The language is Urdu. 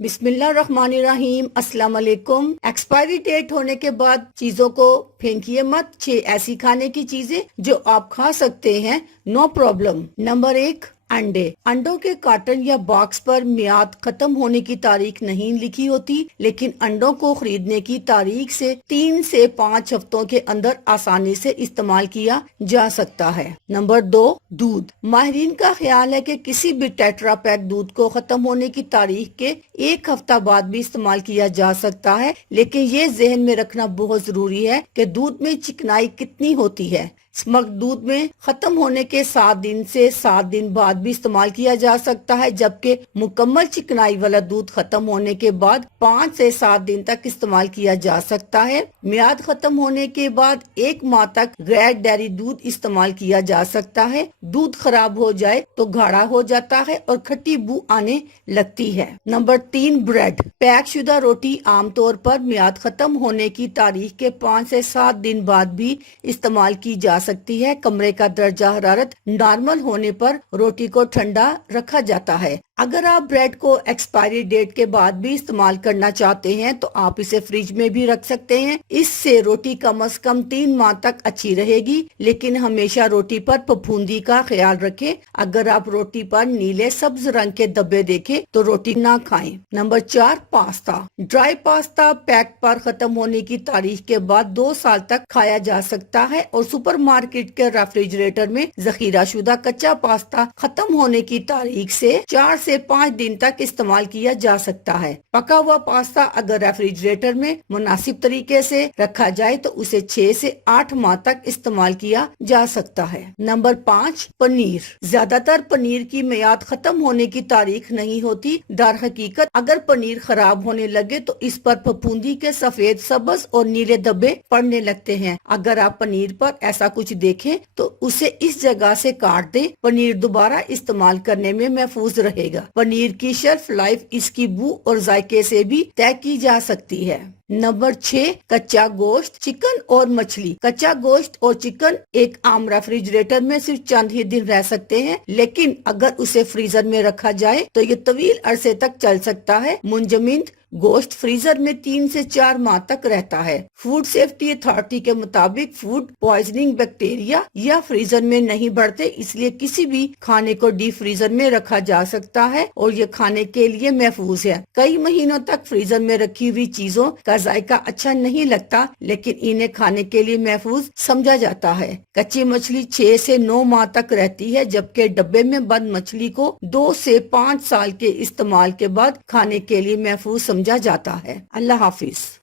بسم اللہ الرحمن الرحیم۔ السلام علیکم۔ ایکسپائری ڈیٹ ہونے کے بعد چیزوں کو پھینکیے مت۔ 6 ایسی کھانے کی چیزیں جو آپ کھا سکتے ہیں، نو پرابلم۔ نمبر 1، انڈے۔ انڈوں کے کارٹن یا باکس پر میعاد ختم ہونے کی تاریخ نہیں لکھی ہوتی، لیکن انڈوں کو خریدنے کی تاریخ سے 3 سے 5 ہفتوں کے اندر آسانی سے استعمال کیا جا سکتا ہے۔ نمبر 2، دودھ۔ ماہرین کا خیال ہے کہ کسی بھی ٹیٹرا پیک دودھ کو ختم ہونے کی تاریخ کے 1 ہفتہ بعد بھی استعمال کیا جا سکتا ہے، لیکن یہ ذہن میں رکھنا بہت ضروری ہے کہ دودھ میں چکنائی کتنی ہوتی ہے۔ اسمک دودھ میں ختم ہونے کے 7 دن سے 7 دن بعد بھی استعمال کیا جا سکتا ہے، جبکہ مکمل چکنائی والا دودھ ختم ہونے کے بعد 5 سے 7 دن تک استعمال کیا جا سکتا ہے۔ میعاد ختم ہونے کے بعد 1 ماہ تک غیر ڈیری دودھ استعمال کیا جا سکتا ہے۔ دودھ خراب ہو جائے تو گاڑھا ہو جاتا ہے اور کھٹی بو آنے لگتی ہے۔ Number 3، bread. پیک شدہ روٹی عام طور پر میعاد ختم ہونے کی تاریخ کے 5 سے 7 دن بعد بھی استعمال کی جا سکتی ہے۔ کمرے کا درجہ حرارت نارمل ہونے پر روٹی کو ٹھنڈا رکھا جاتا ہے۔ اگر آپ بریڈ کو ایکسپائری ڈیٹ کے بعد بھی استعمال کرنا چاہتے ہیں تو آپ اسے فریج میں بھی رکھ سکتے ہیں۔ اس سے روٹی کم از کم 3 ماہ تک اچھی رہے گی، لیکن ہمیشہ روٹی پر پھپھوندی کا خیال رکھیں۔ اگر آپ روٹی پر نیلے سبز رنگ کے دھبے دیکھیں تو روٹی نہ کھائیں۔ Number 4، pasta. Dry pasta pack پر ختم ہونے کی تاریخ کے بعد 2 سال تک کھایا جا سکتا ہے، اور سپر مارکیٹ کے ریفریجریٹر میں ذخیرہ شدہ کچا پاستا ختم ہونے کی تاریخ سے 4 سے 5 دن تک استعمال کیا جا سکتا ہے۔ پکا ہوا پاستا اگر ریفریجریٹر میں مناسب طریقے سے رکھا جائے تو اسے 6 سے 8 ماہ تک استعمال کیا جا سکتا ہے۔ نمبر 5، پنیر۔ زیادہ تر پنیر کی میعاد ختم ہونے کی تاریخ نہیں ہوتی۔ در حقیقت اگر پنیر خراب ہونے لگے تو اس پر پھپھوندی کے سفید، سبز اور نیلے دھبے پڑنے لگتے ہیں۔ اگر آپ پنیر پر ایسا کچھ دیکھیں تو اسے اس جگہ سے کاٹ دیں۔ پنیر دوبارہ استعمال کرنے میں محفوظ رہے گا۔ پنیر کی شیلف لائف اس کی بو اور ذائقے سے بھی طے کی جا سکتی ہے۔ نمبر 6، کچا گوشت، چکن اور مچھلی۔ کچا گوشت اور چکن ایک عام ریفریجریٹر میں صرف چند ہی دن رہ سکتے ہیں، لیکن اگر اسے فریزر میں رکھا جائے تو یہ طویل عرصے تک چل سکتا ہے۔ منجمد گوشت فریزر میں 3 سے 4 ماہ تک رہتا ہے۔ فوڈ سیفٹی اتھارٹی کے مطابق فوڈ پوائزننگ بیکٹیریا یا فریزر میں نہیں بڑھتے، اس لیے کسی بھی کھانے کو ڈی فریزر میں رکھا جا سکتا ہے اور یہ کھانے کے لیے محفوظ ہے۔ کئی مہینوں تک فریزر میں رکھی ہوئی چیزوں کا ذائقہ اچھا نہیں لگتا، لیکن انہیں کھانے کے لیے محفوظ سمجھا جاتا ہے۔ کچی مچھلی 6 سے 9 ماہ تک رہتی ہے، جبکہ ڈبے میں بند مچھلی کو 2 سے 5 سال کے استعمال کے بعد کھانے کے لیے محفوظ سمجھا جاتا ہے۔ اللہ حافظ۔